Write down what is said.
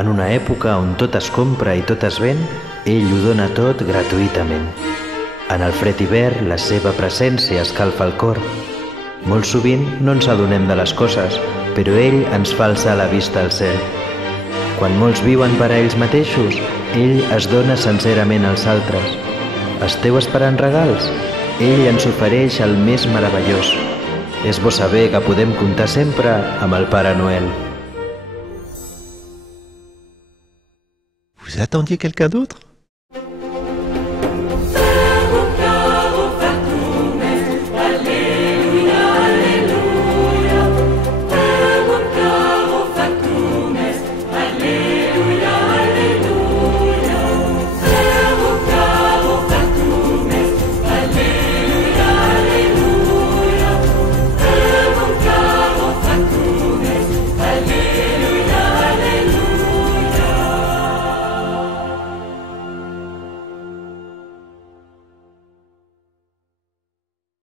En una època on tot es compra i tot es ven, ell ho dona tot gratuïtament. En el fred hivern, la seva presència escalfa el cor. Molt sovint no ens adonem de les coses, però ell ens fa alçar la vista al cel. Quan molts viuen per a ells mateixos, ell es dona sincerament als altres. Esteu esperant regals? Ell ens ofereix el més meravellós. És bo saber que podem comptar sempre amb el Pare Noel. Vous attendiez quelqu'un d'autre ?